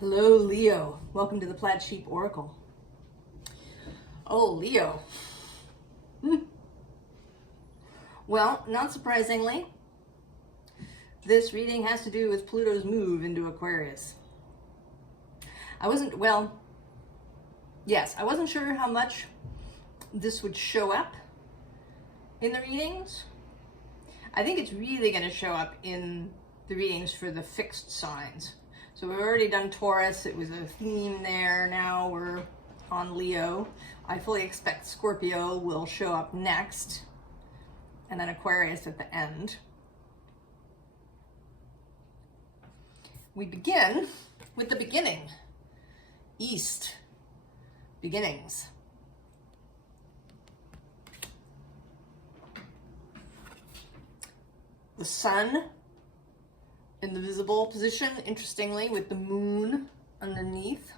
Hello, Leo. Welcome to the Plaid Sheep Oracle. Oh, Leo. Well, not surprisingly, this reading has to do with Pluto's move into Aquarius. I wasn't sure how much this would show up in the readings. I think it's really going to show up in the readings for the fixed signs. So we've already done Taurus, it was a theme there, now we're on Leo. I fully expect Scorpio will show up next, and then Aquarius at the end. We begin with the beginning. East. Beginnings. The sun in the visible position, interestingly, with the moon underneath.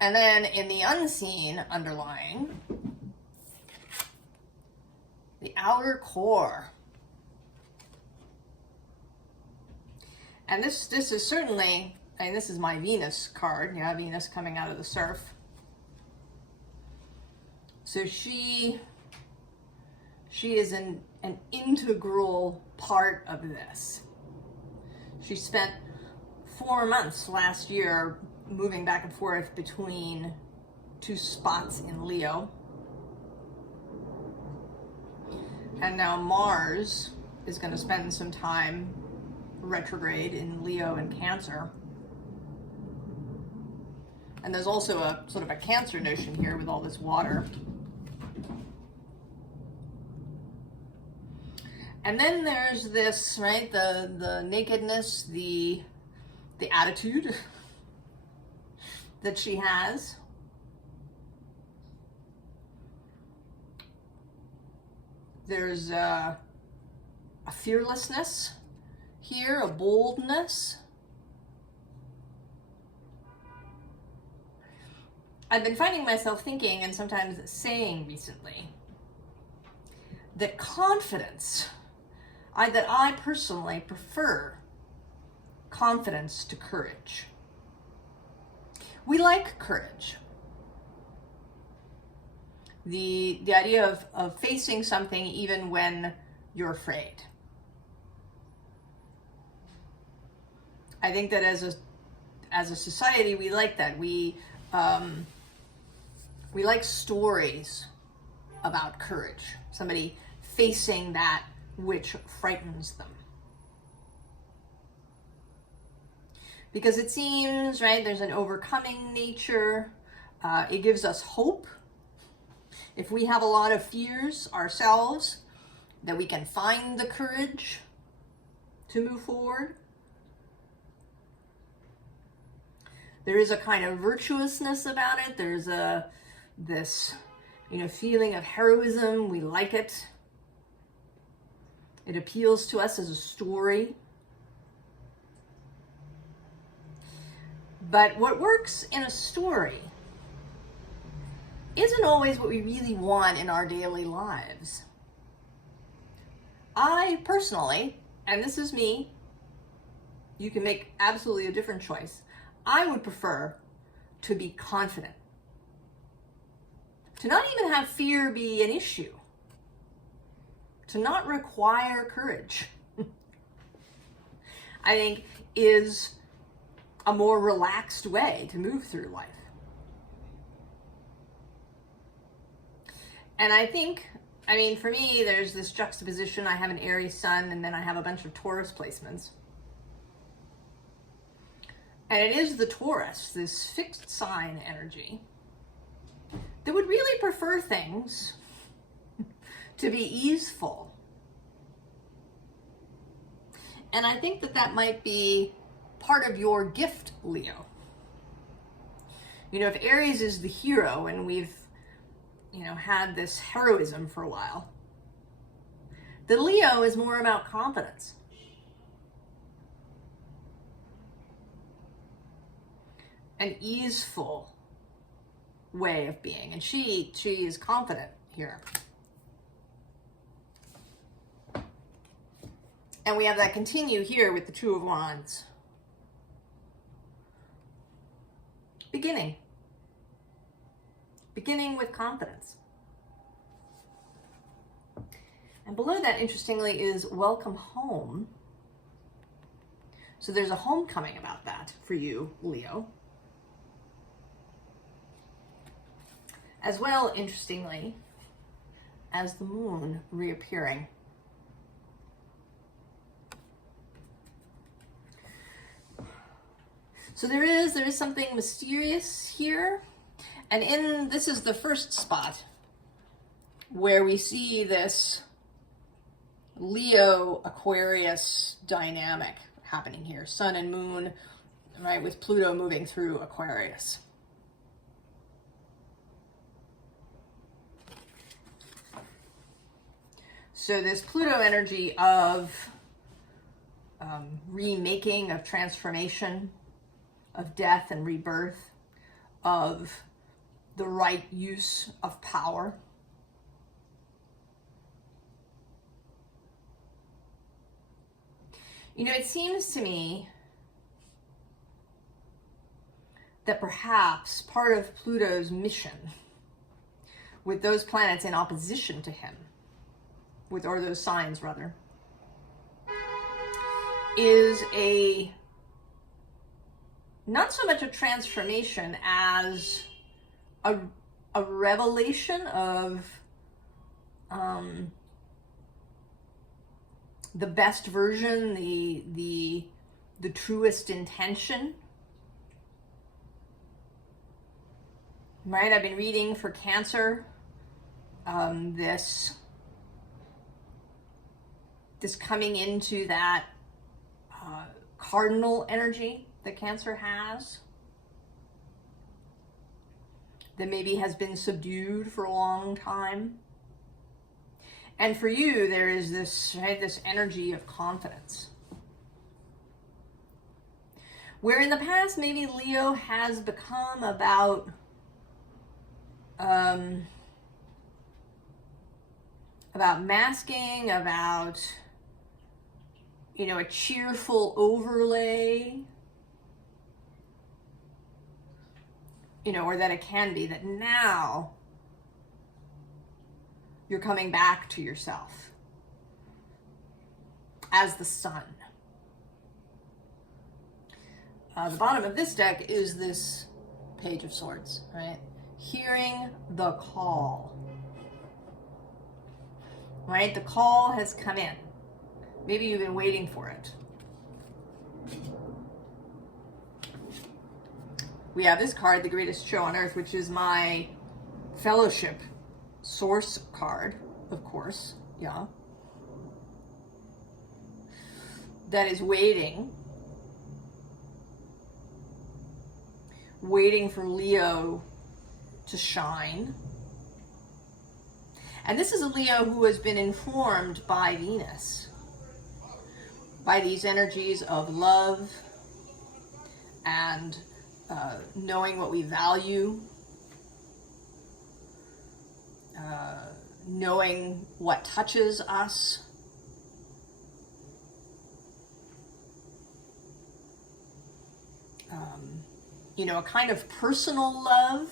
And then in the unseen underlying, the outer core. And this is certainly, this is my Venus card, Venus coming out of the surf. So she is an integral part of this. She spent 4 months last year moving back and forth between 2 spots in Leo. And now Mars is going to spend some time retrograde in Leo and Cancer. And there's also a sort of a Cancer notion here with all this water. And then there's this, right, the nakedness, the attitude that she has. There's a fearlessness here, a boldness. I've been finding myself thinking, and sometimes saying recently, that confidence, that I personally prefer confidence to courage. We like courage. The idea of facing something even when you're afraid. I think that as a society, we like that. We like stories about courage. Somebody facing that which frightens them. Because it seems, right, there's an overcoming nature. It gives us hope. If we have a lot of fears ourselves, that we can find the courage to move forward. There is a kind of virtuousness about it. There's this feeling of heroism. We like it. It appeals to us as a story. But what works in a story isn't always what we really want in our daily lives. I personally, and this is me, you can make absolutely a different choice. I would prefer to be confident. To not even have fear be an issue. To not require courage, I think, is a more relaxed way to move through life. And I think, for me, there's this juxtaposition. I have an Aries sun, and then I have a bunch of Taurus placements. And it is the Taurus, this fixed sign energy, that would really prefer things to be easeful. And I think that might be part of your gift, Leo. If Aries is the hero and we've, had this heroism for a while, then Leo is more about confidence. An easeful way of being. And she is confident here. And we have that continue here with the Two of Wands. Beginning. Beginning with confidence. And below that, interestingly, is welcome home. So there's a homecoming about that for you, Leo. As well, interestingly, as the moon reappearing. So there is something mysterious here. And this is the first spot where we see this Leo Aquarius dynamic happening here. Sun and moon, right, with Pluto moving through Aquarius. So this Pluto energy of remaking, of transformation, of death and rebirth, of the right use of power. You know, it seems to me that perhaps part of Pluto's mission with those planets in opposition to him, or those signs rather, is not so much a transformation as a revelation of the best version, the truest intention. Right? I've been reading for Cancer this coming into that cardinal energy that Cancer has, that maybe has been subdued for a long time. And for you, there is this, right, this energy of confidence. Where in the past, maybe Leo has become about masking, about, you know, a cheerful overlay, you know, or that it can be, that now you're coming back to yourself as the sun. The bottom of this deck is this Page of Swords, right? Hearing the call. Right? The call has come in. Maybe you've been waiting for it. We have this card, The Greatest Show on Earth, which is my fellowship source card, of course, yeah. That is waiting for Leo to shine. And this is a Leo who has been informed by Venus, by these energies of love and knowing what we value, knowing what touches us. You know, a kind of personal love.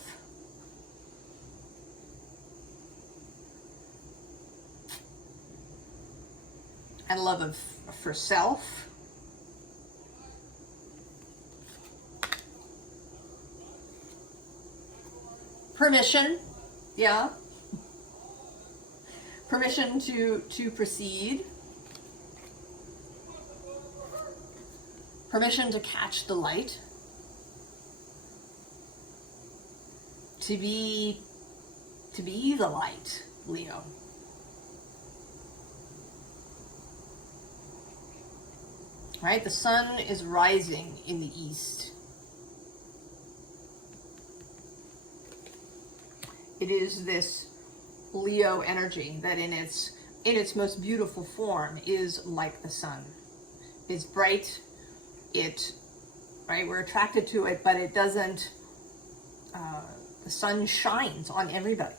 And love for self. Permission, yeah. Permission to proceed. Permission to catch the light. To be the light, Leo. Right? The sun is rising in the east. It is this Leo energy that in its most beautiful form is like the sun. It's bright, right, we're attracted to it, but it doesn't, the sun shines on everybody.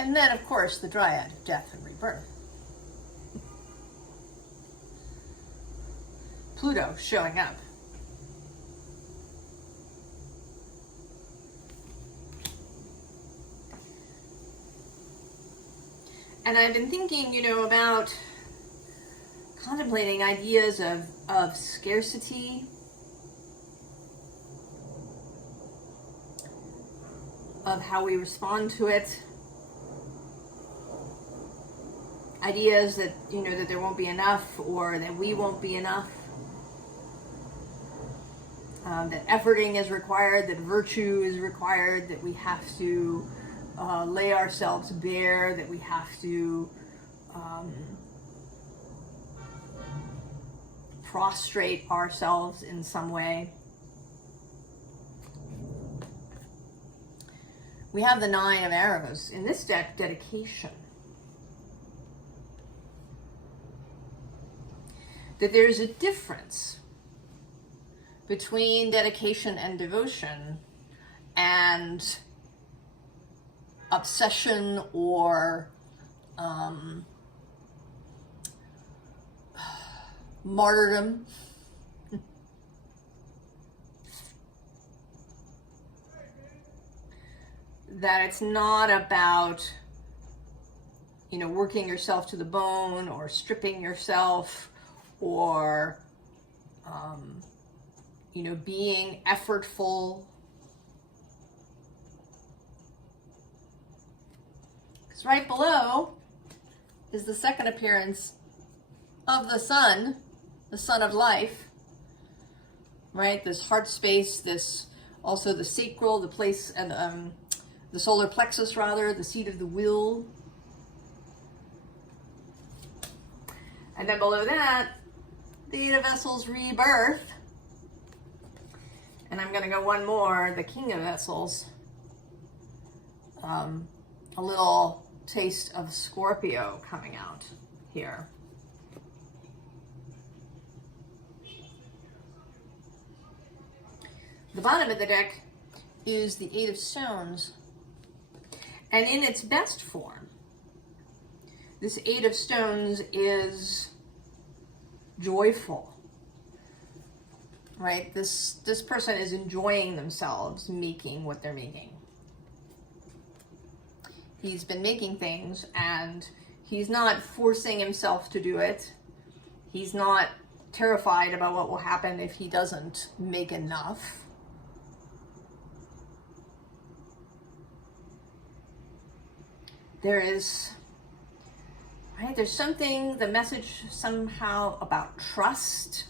And then, of course, the Dryad, death and rebirth. Pluto showing up. And I've been thinking, you know, about contemplating ideas of scarcity, of how we respond to it, ideas that, you know, that there won't be enough or that we won't be enough, that efforting is required, that virtue is required, that we have to lay ourselves bare, that we have to prostrate ourselves in some way. We have the 9 of Arrows. In this deck, dedication. That there's a difference between dedication and devotion and obsession or martyrdom. That it's not about, you know, working yourself to the bone or stripping yourself or, you know, being effortful. Because right below is the second appearance of the sun of life, right? This heart space, this also the sacral, the place, and the solar plexus, rather, the seat of the will. And then below that, the 8 of Vessels, rebirth. And I'm going to go one more, the King of Vessels. A little taste of Scorpio coming out here. The bottom of the deck is the 8 of Stones. And in its best form, this 8 of Stones is joyful, right? This person is enjoying themselves making what they're making. He's been making things and he's not forcing himself to do it. He's not terrified about what will happen if he doesn't make enough. There is, right, there's something, the message somehow about trust.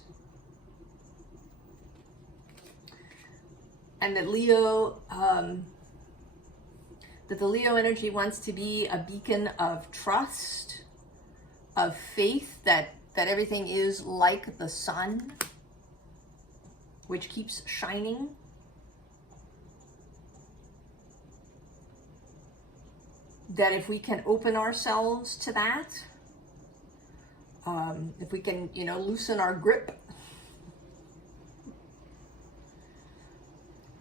And that Leo, that the Leo energy wants to be a beacon of trust, of faith, that everything is like the sun, which keeps shining. That if we can open ourselves to that, if we can, you know, loosen our grip,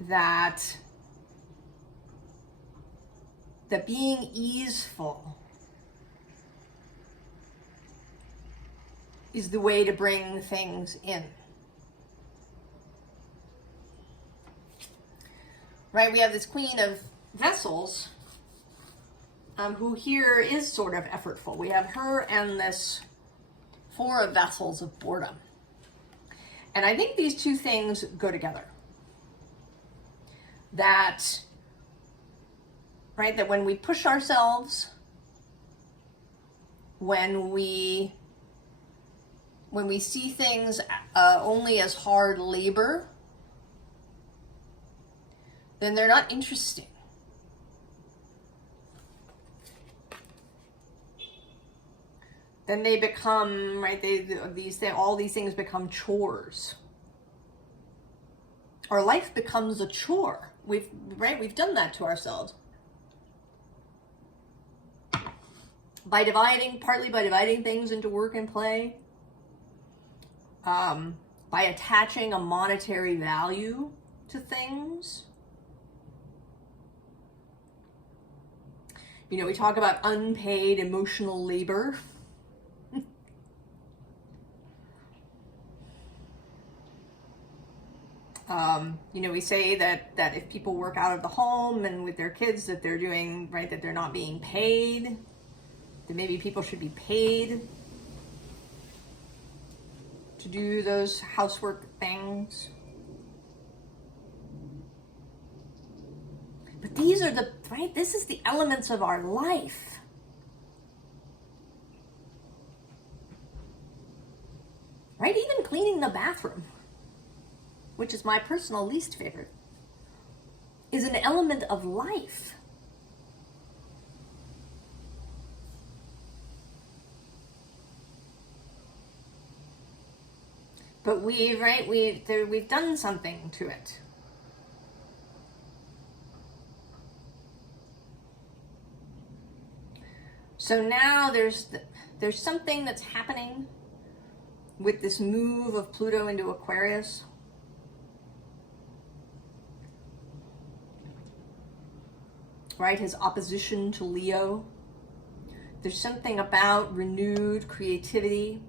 that being easeful is the way to bring things in. Right, we have this Queen of Vessels, who here is sort of effortful. We have her and this 4 of Vessels of boredom. And I think these two things go together. That, right, that when we push ourselves, when we see things only as hard labor, then they're not interesting. Then they become, right, all these things become chores. Our life becomes a chore. We've done that to ourselves. Partly by dividing things into work and play. By attaching a monetary value to things. You know, we talk about unpaid emotional labor. You know, we say that if people work out of the home and with their kids, that they're doing, right, that they're not being paid, that maybe people should be paid to do those housework things. But these are the, right, this is the elements of our life. Right, even cleaning the bathroom, which is my personal least favorite, is an element of life. But we've done something to it. So now there's something that's happening with this move of Pluto into Aquarius. Right, his opposition to Leo. There's something about renewed creativity.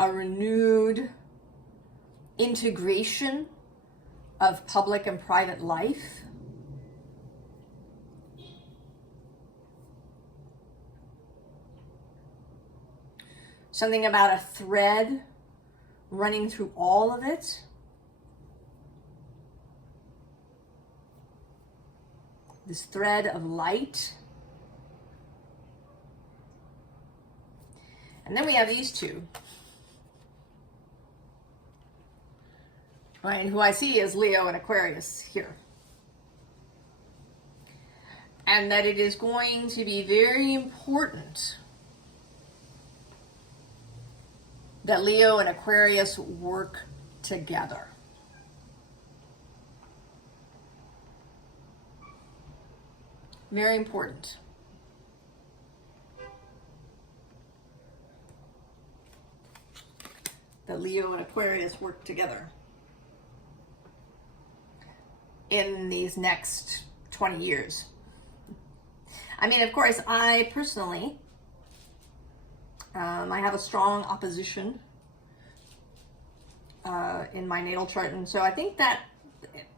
A renewed integration of public and private life. Something about a thread running through all of it. This thread of light. And then we have these two. Right, who I see as Leo and Aquarius here. And that it is going to be very important that Leo and Aquarius work together. Very important. That Leo and Aquarius work together in these next 20 years. I mean, of course, I personally, I have a strong opposition in my natal chart, and so I think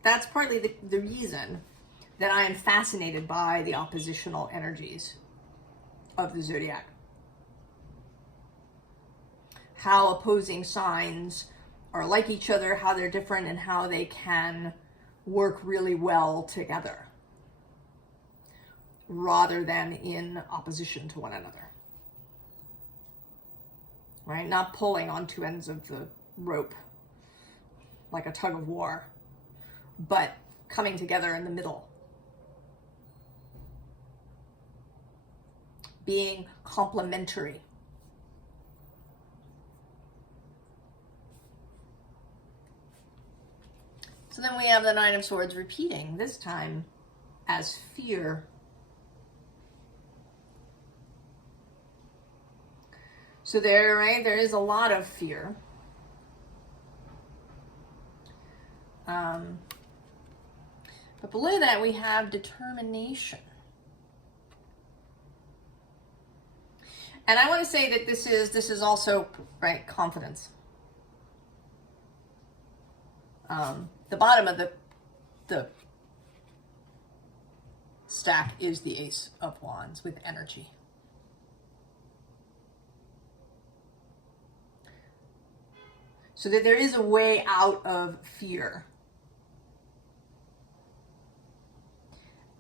that's partly the reason that I am fascinated by the oppositional energies of the zodiac. How opposing signs are like each other, how they're different, and how they can work really well together rather than in opposition to one another. Right? Not pulling on two ends of the rope like a tug of war, but coming together in the middle. Being complementary. So then we have the Nine of Swords repeating, this time as fear. So there, right, there is a lot of fear. But below that we have determination. And I want to say that this is also, right, confidence. The bottom of the stack is the Ace of Wands with energy. So that there is a way out of fear.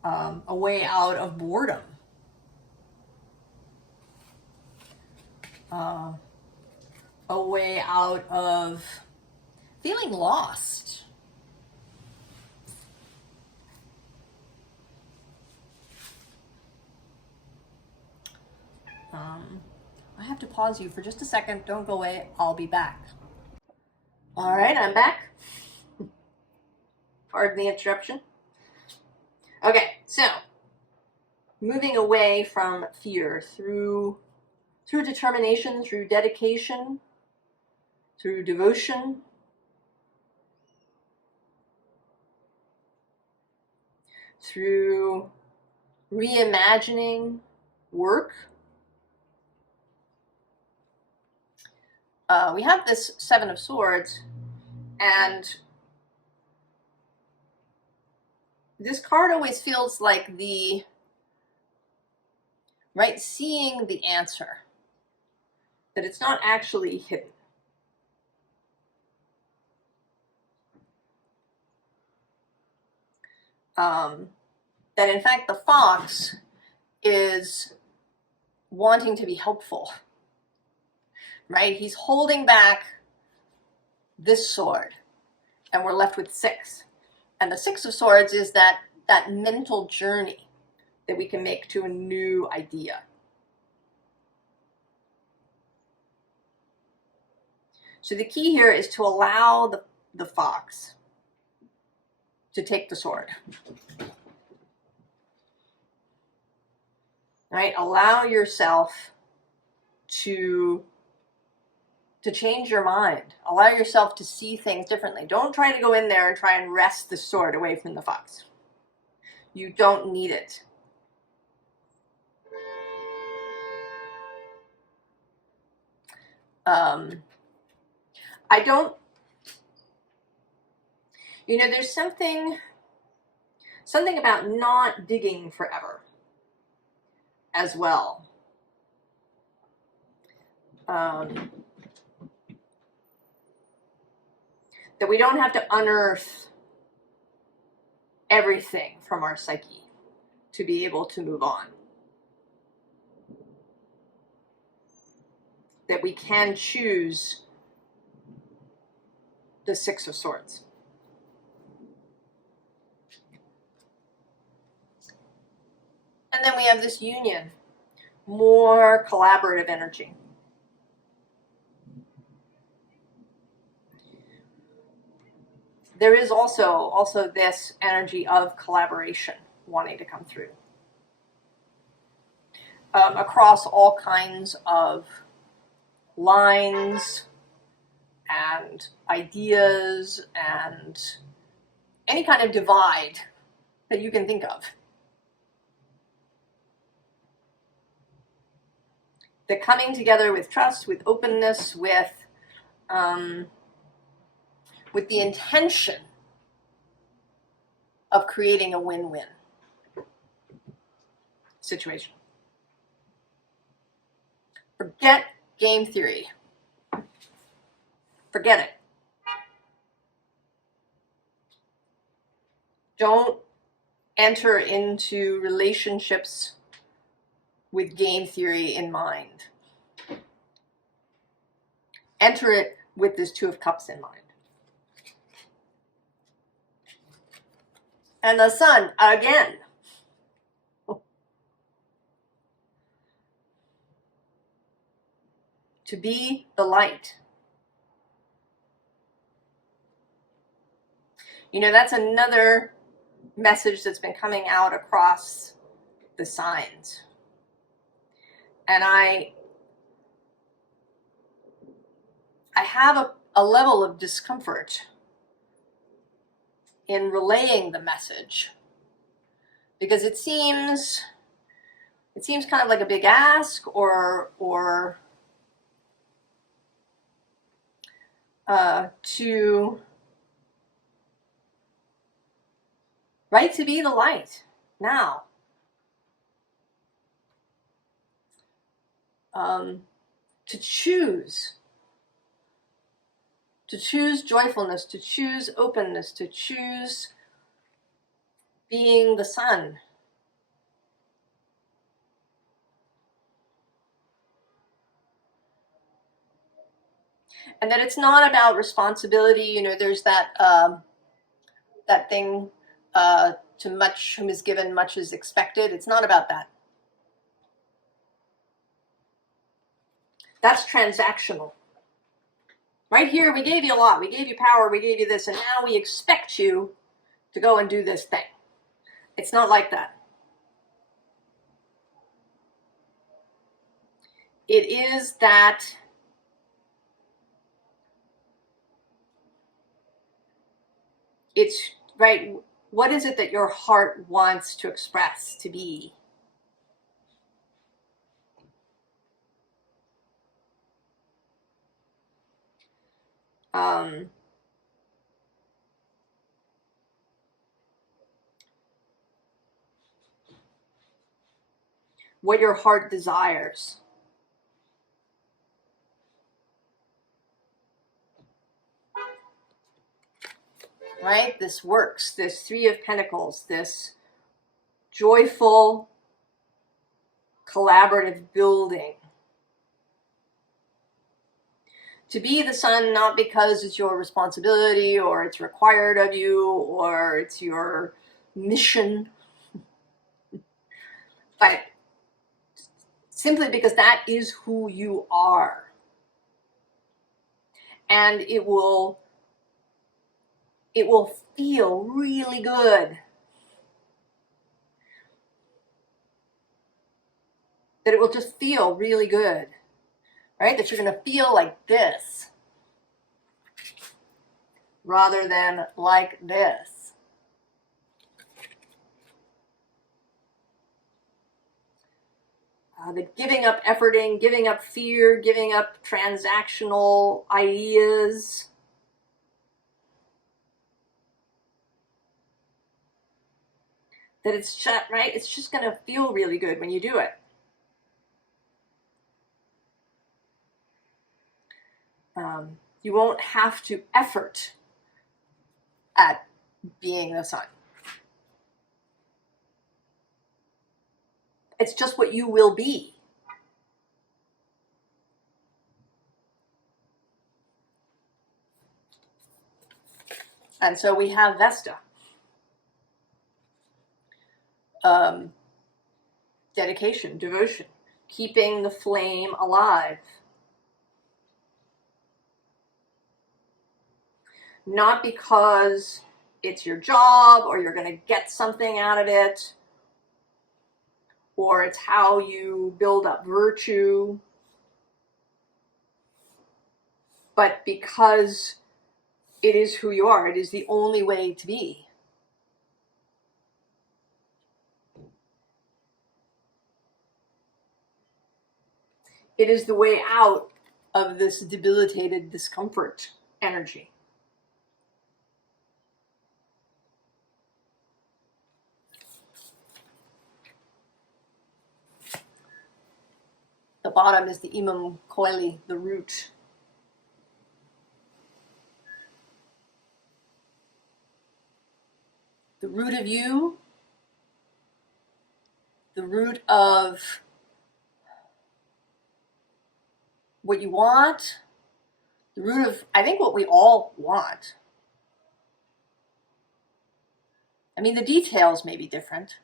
A way out of boredom. A way out of feeling lost. I have to pause you for just a second. Don't go away. I'll be back. All right, I'm back. Pardon the interruption. Okay, so moving away from fear through determination, through dedication, through devotion, through reimagining work. We have this Seven of Swords, and this card always feels like the, right, seeing the answer, that it's not actually hidden. That in fact the fox is wanting to be helpful, right? He's holding back this sword, and we're left with 6. And the 6 of Swords is that mental journey that we can make to a new idea. So the key here is to allow the fox to take the sword. Right? Allow yourself to change your mind. Allow yourself to see things differently. Don't try to go in there and try and wrest the sword away from the fox. You don't need it. I don't, you know, there's something about not digging forever as well. That we don't have to unearth everything from our psyche to be able to move on. That we can choose the 6 of Swords. And then we have this union, more collaborative energy. There is also this energy of collaboration wanting to come through. Across all kinds of lines and ideas and any kind of divide that you can think of. The coming together with trust, with openness, with the intention of creating a win-win situation. Forget game theory. Forget it. Don't enter into relationships with game theory in mind. Enter it with this 2 of Cups in mind. And the Sun again. To be the light. You know, that's another message that's been coming out across the signs. And I have a level of discomfort in relaying the message, because it seems kind of like a big ask, or to be the light now. To choose joyfulness, to choose openness, to choose being the sun. And that it's not about responsibility. You know, there's that thing, to much whom is given, much is expected. It's not about that. That's transactional. Right here, we gave you a lot. We gave you power. We gave you this. And now we expect you to go and do this thing. It's not like that. It is that it's, right, What is it that your heart wants to express, to be? What your heart desires. Right? This works, this Three of Pentacles, this joyful, collaborative building. To be the sun, not because it's your responsibility or it's required of you or it's your mission, but simply because that is who you are. And it will feel really good. That it will just feel really good, right? That you're going to feel like this rather than like this. The giving up efforting, giving up fear, giving up transactional ideas. That it's just, right? It's just going to feel really good when you do it. You won't have to effort at being the sun. It's just what you will be. And so we have Vesta. Dedication, devotion, keeping the flame alive. Not because it's your job or you're going to get something out of it, or it's how you build up virtue, but because it is who you are. It is the only way to be. It is the way out of this debilitated discomfort energy. The bottom is the imam coeli, the root. The root of you, the root of what you want, the root of, I think, what we all want. I mean, the details may be different.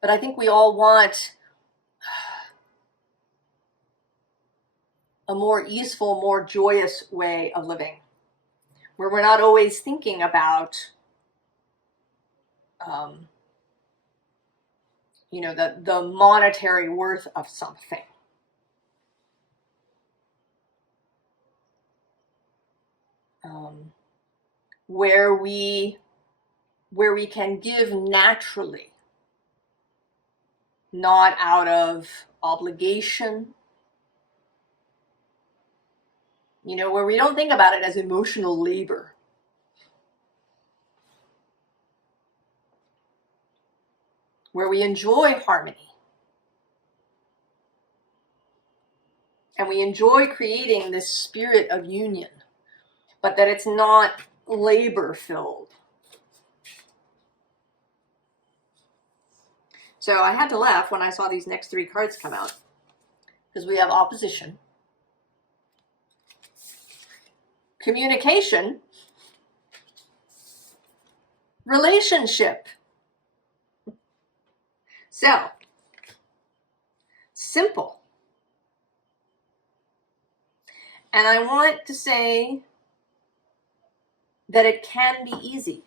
But I think we all want a more easeful, more joyous way of living, where we're not always thinking about, the monetary worth of something. Where we can give naturally, not out of obligation, where we don't think about it as emotional labor. Where we enjoy harmony. And we enjoy creating this spirit of union, but that it's not labor-filled. So I had to laugh when I saw these next three cards come out, because we have opposition, communication, relationship. So, simple. And I want to say that it can be easy.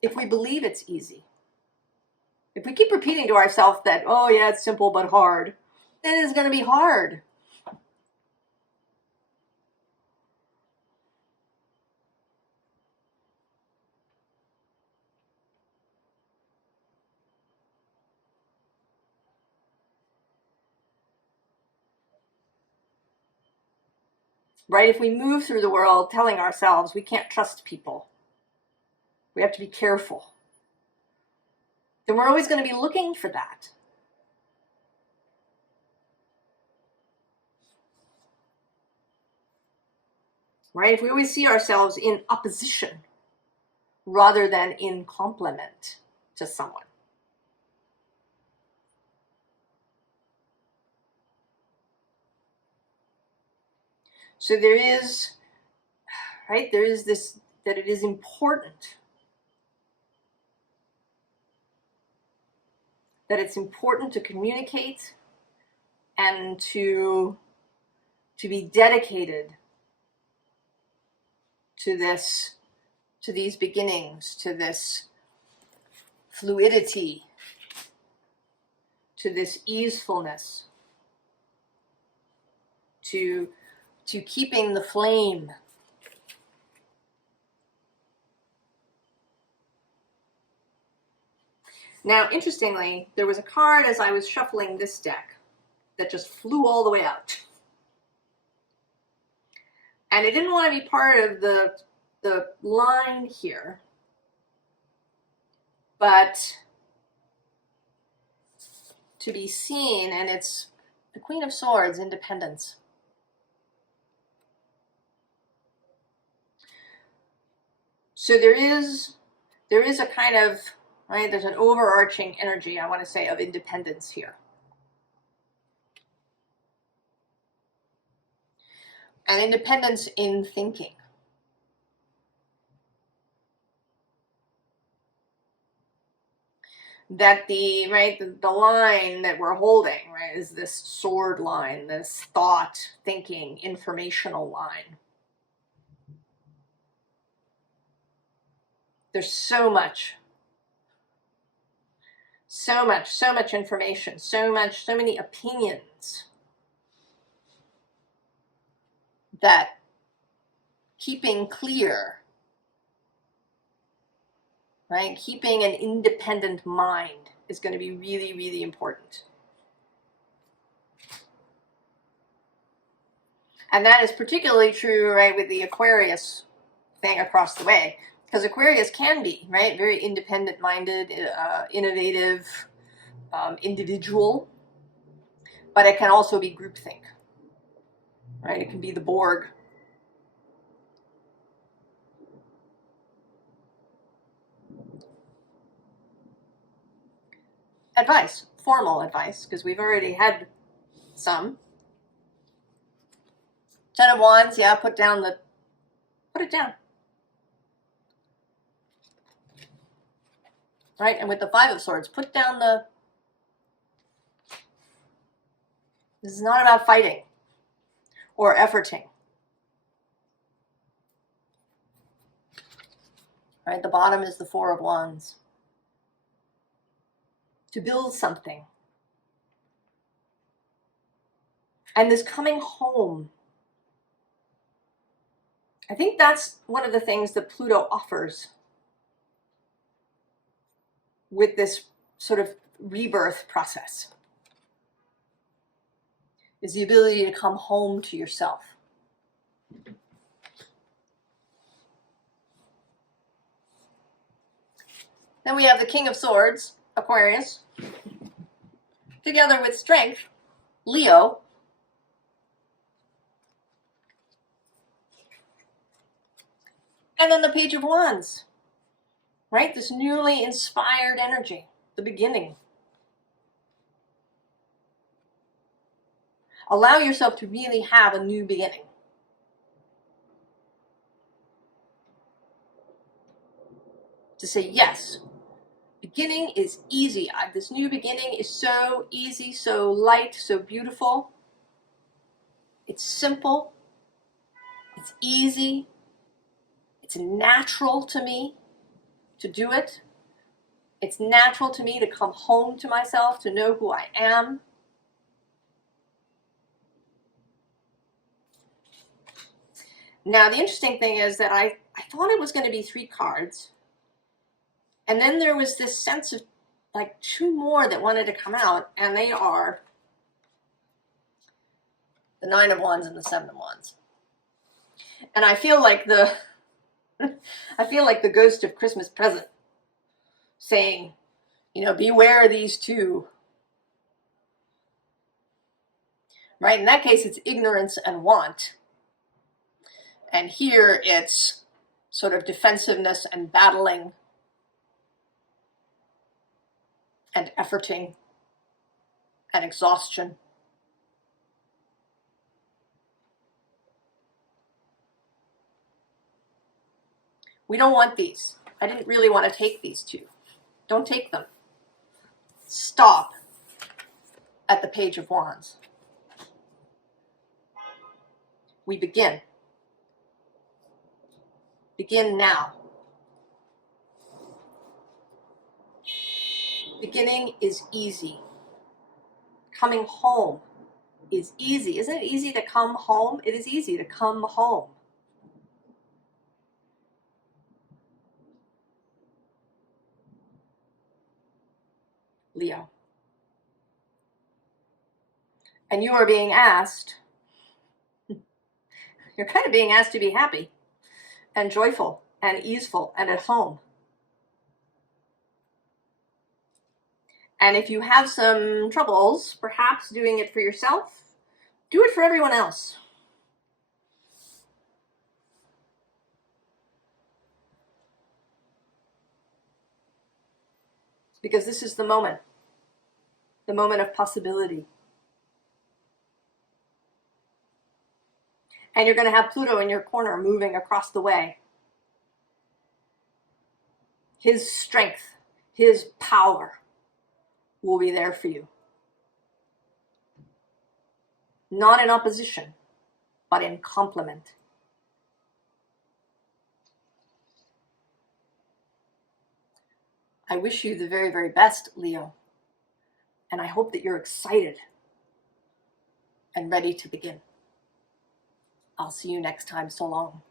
If we believe it's easy. If If we keep repeating to ourselves that, oh yeah, it's simple but hard, then it's going to be hard. Right? If we move through the world telling ourselves we can't trust people, we have to be careful, then we're always going to be looking for that. Right? If we always see ourselves in opposition rather than in complement to someone. So there is, right, there is this, that it is important, that it's important to communicate and to be dedicated to this, to these beginnings, to this fluidity, to this easefulness, to keeping the flame. Now, interestingly, there was a card as I was shuffling this deck that just flew all the way out. And it didn't want to be part of the line here, but to be seen, and it's the Queen of Swords, Independence. So there is a kind of, right, there's an overarching energy, I want to say, of independence here. And independence in thinking. That the line that we're holding, right, is this sword line, this thought, thinking, informational line. There's so much information, so many opinions that keeping clear, right, keeping an independent mind is going to be really, really important. And that is particularly true, right, with the Aquarius thing across the way. Because Aquarius can be, right, very independent-minded, innovative, individual, but it can also be groupthink, right? It can be the Borg. Advice, formal advice, because we've already had some. Ten of Wands, yeah, put it down. Right, and with the Five of Swords, put down the, this is not about fighting or efforting. Right, the bottom is the Four of Wands. To build something. And this coming home, I think that's one of the things that Pluto offers with this sort of rebirth process, is the ability to come home to yourself. Then we have the King of Swords, Aquarius, together with Strength, Leo. And then the Page of Wands, right? This newly inspired energy, the beginning. Allow yourself to really have a new beginning. To say, yes, beginning is easy. This new beginning is so easy, so light, so beautiful. It's simple. It's easy. It's natural to me to do it. It's natural to me to come home to myself, to know who I am. Now, the interesting thing is that I thought it was going to be 3 cards. And then there was this sense of like 2 more that wanted to come out, and they are the 9 of Wands and the 7 of Wands. And I feel like the ghost of Christmas present saying, you know, beware these 2. Right? In that case, it's ignorance and want. And here it's sort of defensiveness and battling and efforting and exhaustion. We don't want these. I didn't really want to take these 2. Don't take them. Stop at the Page of Wands. We begin. Begin now. Beginning is easy. Coming home is easy. Isn't it easy to come home? It is easy to come home. Leo. And you are being asked, you're kind of being asked to be happy and joyful and easeful and at home. And if you have some troubles, perhaps doing it for yourself, do it for everyone else. Because this is the moment of possibility. And you're going to have Pluto in your corner moving across the way. His strength, his power will be there for you. Not in opposition, but in complement. I wish you the very, very best, Leo. And I hope that you're excited and ready to begin. I'll see you next time. So long.